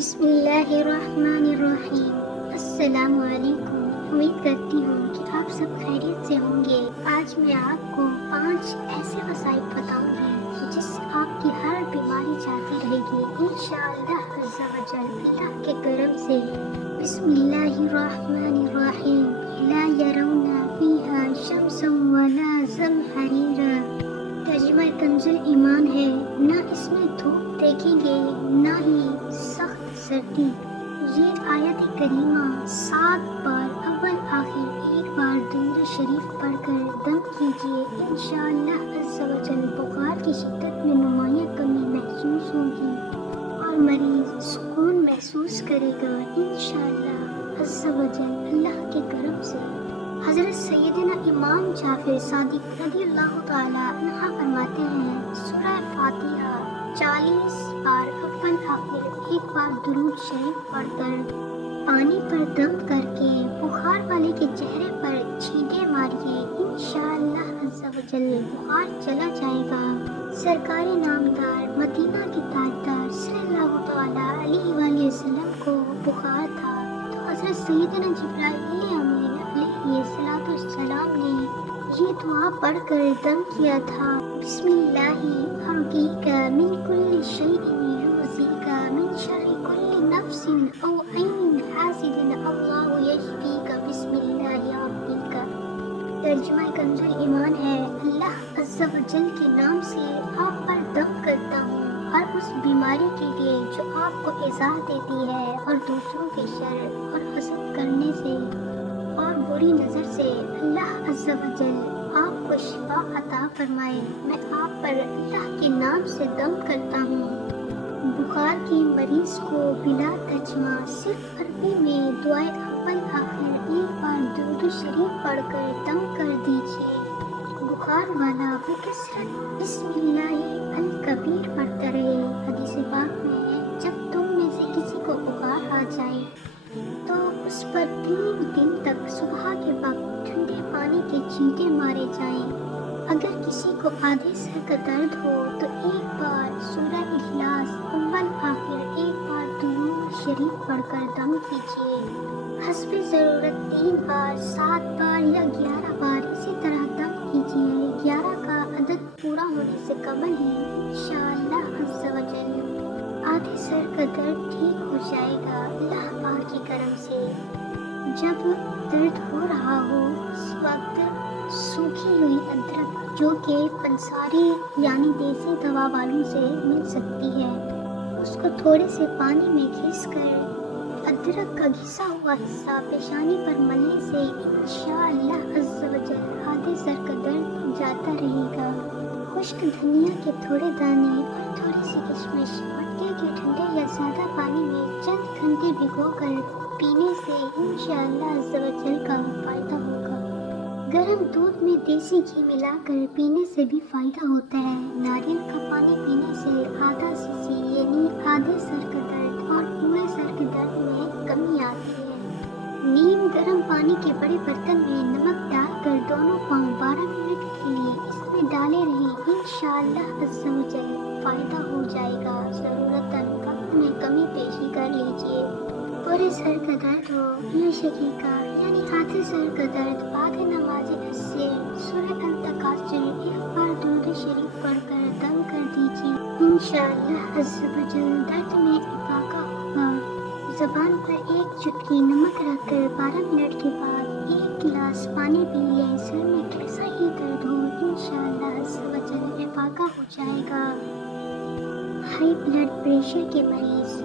بسم اللہ الرحمن الرحیم۔ السلام علیکم۔ امید کرتی ہوں کہ آپ سب خیریت سے ہوں گے۔ آج میں آپ کو 5 ایسے وسائل بتاؤں گی جس سے آپ کی ہر بیماری جاتی رہے گی انشاءاللہ عز و جل، اللہ کے کرم سے۔ بسم اللہ الرحمن الرحیم۔ لا يرون فيها شمسا ولا زمهريرا۔ ترجمہ کنز ایمان ہے، نہ اس میں دھوپ دیکھیں گے نہ ہی سخت سردی۔ یہ آیت کریمہ 7 بار اول آخر ایک بار درود شریف پڑھ کر دم کیجیے، انشاءاللہ عز و جل بخار کی شدت میں نمایاں کمی محسوس ہوگی اور مریض سکون محسوس کرے گا انشاءاللہ عز و جل، اللہ کے کرم سے۔ حضرت سیدنا امام جعفر صادق رضی اللہ تعالیٰ عنہ فرماتے ہیں، سورہ فاتحہ 40 بار اول آخر ایک بار درود شریف پڑھ کر پانی پر دم کر کے بخار والے کے چہرے پر چھینٹے ماریے، انشاءاللہ عز و جل بخار چلا جائے گا۔ سرکار نامدار مدینہ کے تاجدار صلی اللہ تعالیٰ علیہ وآلہ وسلم کو بخار تھا تو حضرت سیدنا جبرائیل امین علیہ السلام نے یہ دعا پڑھ کر دم کیا تھا، بسم اللہ ارقیک من کل شیء یؤذیک من شر کل نفس او عین حاسد اللہ یشفیک بسم اللہ ارقیک۔ ترجمہ کنز ایمان ہے، اللہ عز و جل کے نام سے آپ پر دم کرتا ہوں ہر اس بیماری کے لیے جو آپ کو ایذا دیتی ہے اور دوسروں کے شر اور حسد کرنے سے اور بری نظر سے، اللہ عز و جل آپ کو شفا عطا فرمائے۔ میں آپ پر اللہ کے نام سے دم کرتا ہوں۔ بخار کے مریض کو بلا ترجمہ صرف عربی میں دعائے اول آخر ایک بار درود شریف پڑھ کر دم کر دیجیے۔ بخار والا بکثرت بسم اللہ الکبیر پڑھتا رہے۔ حدیث پاک میں ہے، جب تم میں سے کسی کو بخار آ جائے تو اس پر 3 دن تک صبح کے وقت ٹھنڈے پانی کے چھینٹے مارے جائیں۔ اگر کسی کو آدھے سر کا درد ہو تو ایک بار سورہ اخلاص اول آخر ایک بار درود شریف پڑھ کر دم کیجیے۔ حسب ضرورت 3 بار، 7 بار یا 11 بار اسی طرح دم کیجیے۔ 11 کا عدد پورا ہونے سے قبل ہی انشاءاللہ عز و جل آدھے سر کا درد ٹھیک ہو جائے گا اللہ پاک کے کرم سے۔ جب درد ہو رہا ہو اس وقت سوکھی ہوئی ادرک جو کہ پنساری یعنی دیسی دوا والوں سے مل سکتی ہے، اس کو تھوڑے سے پانی میں گھس کر ادرک کا گھسا ہوا حصہ پیشانی پر ملنے سے انشاءاللہ عز و جل آدھے سر کا درد جاتا رہے گا۔ خشک دھنیا کے تھوڑے دانے اور تھوڑی سی کشمش مٹکے کے ٹھنڈے یا سادہ پانی میں چند گھنٹے بھگو کر پینے سے انشاءاللہ عز و جل کا فائدہ ہوگا۔ گرم دودھ میں دیسی گھی ملا کر پینے سے بھی فائدہ ہوتا ہے۔ ناریل کا پانی پینے سے آدھا cc یعنی آدھے سر کا درد اور پورے سر کے درد میں کمی آتی ہے۔ نیم گرم پانی کے بڑے برتن میں نمک ڈال کر دونوں پاؤں 12 منٹ کے لیے اس میں ڈالے رہیں، انشاءاللہ عز و جل فائدہ ہو جائے گا۔ ضرورتاً وقت میں کمی پیشی کر لیجیے۔ پورے سر کا درد ہو یا شقیقہ یعنی آدھے سر کا درد، بعد نماز عصر سورہ التکاثر ایک بار درود شریف پڑھ کر دم کر دیجیے، انشاءاللہ عز و جل درد میں افاقہ ہوگا۔ زبان پر ایک چٹکی نمک رکھ کر 12 منٹ کے بعد 1 گلاس پانی پی لیں۔ سر میں کیسا ہی درد ہو انشاءاللہ عز و جل افاقہ ہو جائے گا۔ ہائی بلڈ پریشر کے مریض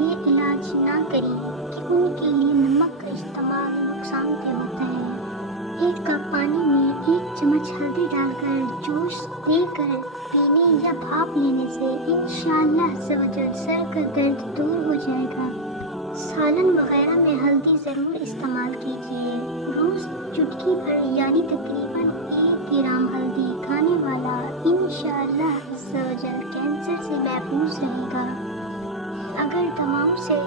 یہ علاج نہ کریں کہ ان کے لیے نمک کا استعمال نقصان دہ ہوتا ہے۔ 1 کپ پانی میں 1 چمچ ہلدی ڈال کر جوش دے کر پینے یا بھاپ لینے سے انشاءاللہ عز و جل سر کا درد دور ہو جائے گا۔ سالن وغیرہ میں ہلدی ضرور استعمال کیجیے۔ روز چٹکی بھر یعنی تقریباً 1 گرام ہلدی کھانے والا انشاءاللہ عز و جل کینسر سے محفوظ رہے گا۔ اگر دواؤں سے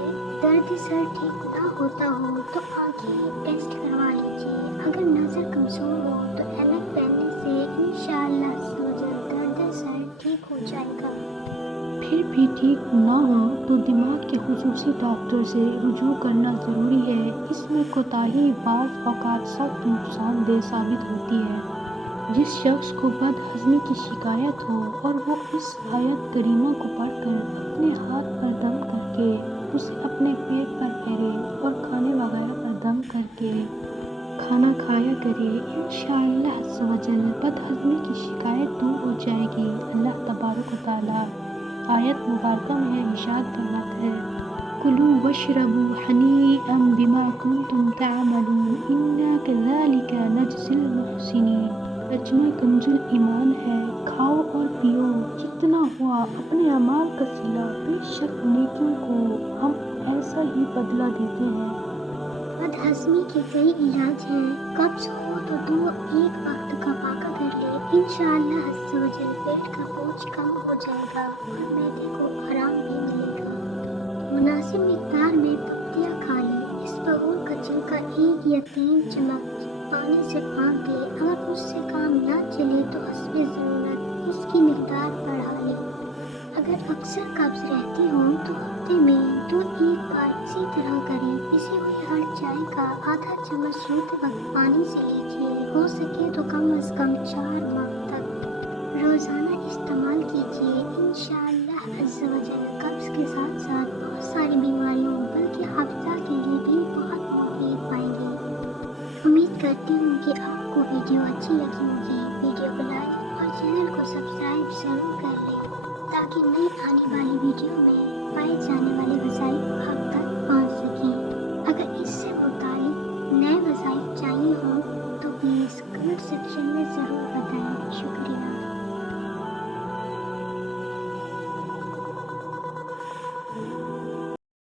درد سر ٹھیک نہ ہوتا ہو تو آنکھیں ٹیسٹ کروا لیجیے۔ اگر نظر کمزور ہو تو اینک پہننے سے انشاءاللہ عز و جل درد سر ٹھیک ہو جائے گا۔ پھر بھی ٹھیک نہ ہو تو دماغ کے خصوصی ڈاکٹر سے رجوع کرنا ضروری ہے۔ اس میں کوتاہی بعض اوقات سخت نقصان دہ ثابت ہوتی ہے۔ جس شخص کو بد ہضمی کی شکایت ہو اور وہ اس آیت کریمہ کو پڑھ کر اپنے ہاتھ پر دم کر کے اسے اپنے پیٹ پر پھیرے اور کھانے وغیرہ پر دم کر کے کھانا کھایا کرے، انشاءاللہ عز و جل بد ہضمی کی شکایت دور ہو جائے گی۔ اللہ تبارک و تعالیٰ آیت مبارکہ میں ارشاد فرماتا ہے، کُلُوا واشربوا ہنیئا بما کنتم تعملون انا کذالک نجزی المحسنین۔ ترجمہ کنز ایمان ہے، کھاؤ اور پیو جتنا ہوا اپنے اعمال کا صلہ، بے شک نیکیوں کو ہم ایسا ہی بدلہ دیتے ہیں۔ بد ہضمی کے کئی علاج ہیں۔ قبض ہو تو ایک وقت کا فاقہ کر لے، انشاءاللہ عز و جل پیٹ کا بوجھ کم ہو جائے گا اور معدے کو آرام بھی ملے گا۔ مناسب مقدار میں پپتیاں کھا لے۔ اسبغول کا چھلکا 1 یا 3 چمچ پانی سے پھانک لے۔ اگر اس سے کام نہ چلے تو حسب ضرورت اس کی مقدار بڑھا لے۔ اگر اکثر قبض رہتی ہو تو ہفتے میں 2-1 بار اسی طرح کریں۔ پیسی ہوئی ہر چائے کا آدھا چمچ سوتے وقت پانی سے لیجیے، ہو سکے تو کم از کم 4 ماہ تک روزانہ استعمال کیجیے۔ انشاءاللہ عز و جل قبض کے ساتھ ساتھ بہت ساری بیماریوں بلکہ حافظہ کے لیے بھی بہت مفید پائیں گے۔ امید کرتی ہوں کہ آپ کو ویڈیو اچھی لگی ہوگی۔ ویڈیو کو لائک اور چینل کو سبسکرائب ضرور کر لیں تاکہ نئی آنے والی ویڈیو میں پائے جانے والے